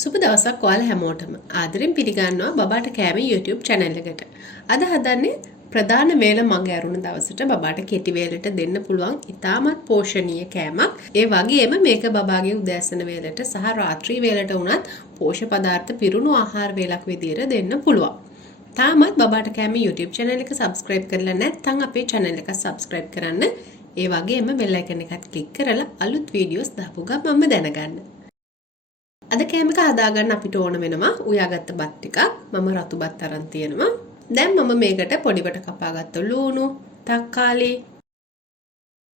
සුබ දවසක් ඔයාලා හැමෝටම ආදරෙන් පිළිගන්නවා බබාට කෑම YouTube channel එකට. අද හදන්නේ ප්‍රධාන වේල මඟ ඇරුණ දවසට බබාට කෙටි වේලට දෙන්න පුළුවන් ඉතාමත් පෝෂණීය කෑමක්. ඒ වගේම මේක බබාගේ උදෑසන වේලට සහ රාත්‍රී වේලට උනත් පෝෂ්‍ය පදාර්ථ පිරුණු ආහාර වේලක් විදියට දෙන්න පුළුවන්. තාමත් බබාට කෑම YouTube channel එක subscribe කරලා නැත්නම් අපේ channel එක subscribe කරන්න. ඒ වගේම bell icon එකත් click කරලා අලුත් videos දාපු ගමන්ම දැනගන්න. අද කෑමක හදාගන්න අපිට ඕන වෙනවා උයාගත්ත බත් ටිකක්. මම රතු බත් අරන් තියෙනවා. දැන් මම මේකට පොඩිවට කපාගත්ත ලුණු, තක්කාලි,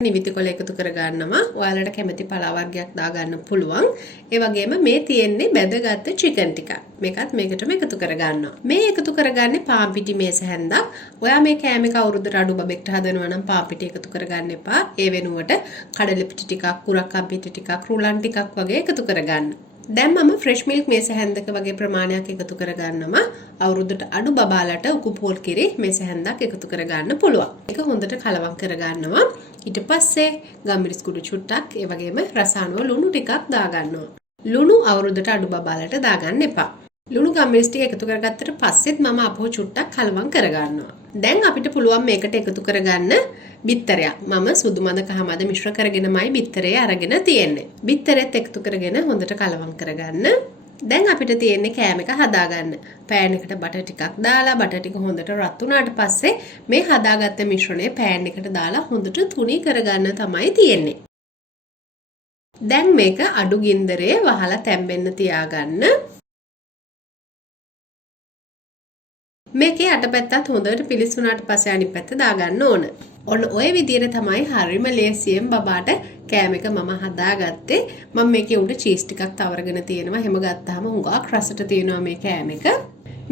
නිවිතිකොළ එකතු කරගන්නවා. ඔයාලට කැමති පලා වර්ගයක් දාගන්න පුළුවන්. ඒ වගේම මේ තියෙන්නේ බැදගත්ත chicken ටික. මේකත් මේකටම එකතු කරගන්නවා. මේ එකතු කරගන්නේ පාන් පිටි මේස හැන්දක්. ඔයා මේ කෑමක අවුරුද්දට අඩු බබෙක්ට හදනවා නම් පාන් පිටි එකතු කරගන්න එපා. ඒ වෙනුවට කඩල පිටි ටිකක්, කුරක්කන් පිටි ටිකක්, රුලන් ටිකක් වගේ එකතු කරගන්න. දැන් මම ෆ්‍රෙෂ් මිල්ක් මේස හැන්දක වගේ ප්‍රමාණයක් එකතු කරගන්නවා. අවුරුද්දට අඩු බබාලට උකුපෝල් කිරි මේස හැන්දක් එකතු කරගන්න පුළුවන්. ඒක හොඳට කලවම් කරගන්නවා. ඊට පස්සේ ගම්මිරිස් කුඩු චුට්ටක්, ඒ වගේම රසායනික ලුණු ටිකක් දාගන්නවා. ලුණු අවුරුද්දට අඩු බබාලට දාගන්න එපා. ලුණු ගම්මිරිස් ටික එකතු කරගත්තට පස්සෙත් මම අපෝ චුට්ටක් කලවම් කරගන්නවා. දැන් අපිට පුළුවන් මේකට එකතු කරගන්න බිත්තරයක්. මම සුදු මද කහ මද මිශ්‍ර කරගෙනමයි බිත්තරේ අරගෙන තියෙන්නේ. බිත්තරෙත් එකතු කරගෙන හොඳට කලවම් කරගන්න. දැන් අපිට තියෙන්නේ කෑම එක හදාගන්න. පෑන් එකට බටර් ටිකක් දාලා බටර් ටික හොඳට රත් වුණාට පස්සේ මේ හදාගත්ත මිශ්‍රණය පෑන් එකට දාලා හොඳට තුනී කරගන්න තමයි තියෙන්නේ. දැන් මේක අඩු ගින්දරේ වහලා තැම්බෙන්න තියාගන්න. මේකේ අටපැත්තත් හොඳට පිලිසුණාට පස්සේ අනිත් පැත්ත දාගන්න ඕන. ඔන්න ඔය විදිහට තමයි හරිම ලේසියෙන් බබාට කෑම එක මම හදාගත්තේ. මම මේකේ උඩ චීස් ටිකක් තවරගෙන තියෙනවා. එහෙම ගත්තාම හුඟක් රසට තියෙනවා මේ කෑම එක.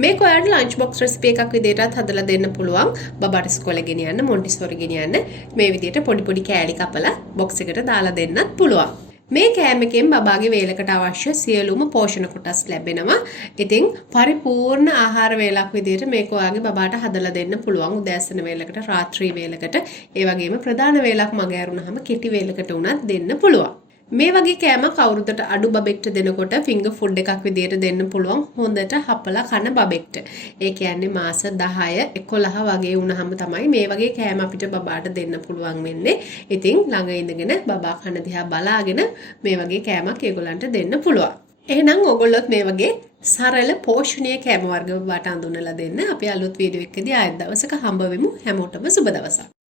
මේක ඔයාලට ලන්ච් බොක්ස් රෙසිපි එකක් විදිහටත් හදලා දෙන්න පුළුවන්. බබාට ඉස්කෝලේ ගෙනියන්න, මොන්ටිසෝරි ගෙනියන්න මේ විදිහට පොඩි පොඩි කෑලි කපලා බොක්ස් එකට දාලා දෙන්නත් පුළුවන්. මේ කෑම එකෙන් බබාගේ වේලකට අවශ්‍ය සියලුම පෝෂණ කොටස් ලැබෙනවා. ඉතින් පරිපූර්ණ ආහාර වේලක් විදිහට මේක ඔයාගේ බබාට හදලා දෙන්න පුළුවන්. උදෑසන වේලකට, රාත්‍රී වේලකට, ඒ වගේම ප්‍රධාන වේලක් මග ඇරුණාම කෙටි වේලකට උනත් දෙන්න පුළුවන්. මේ වගේ කෑමක් අවුරුද්දට අඩු බබෙක්ට දෙනකොට ෆින්ගර් ෆුඩ් එකක් විදිහට දෙන්න පුළුවන්. හොඳට හපලා කන බබෙක්ට. ඒ කියන්නේ මාස 10, 11 වගේ වුණාම තමයි මේ වගේ කෑම අපිට බබාට දෙන්න පුළුවන් වෙන්නේ. ඉතින් ළඟ ඉඳගෙන බබා කන දිහා බලාගෙන මේ වගේ කෑමක් ඒගොල්ලන්ට දෙන්න පුළුවන්. එහෙනම් ඕගොල්ලොත් මේ වගේ සරල පෝෂණීය කෑම වර්ග බබාට අඳුනලා දෙන්න. අපි අලුත් වීඩියෝ එකකදී ආයෙත් දවසක හම්බ වෙමු. හැමෝටම සුබ දවසක්.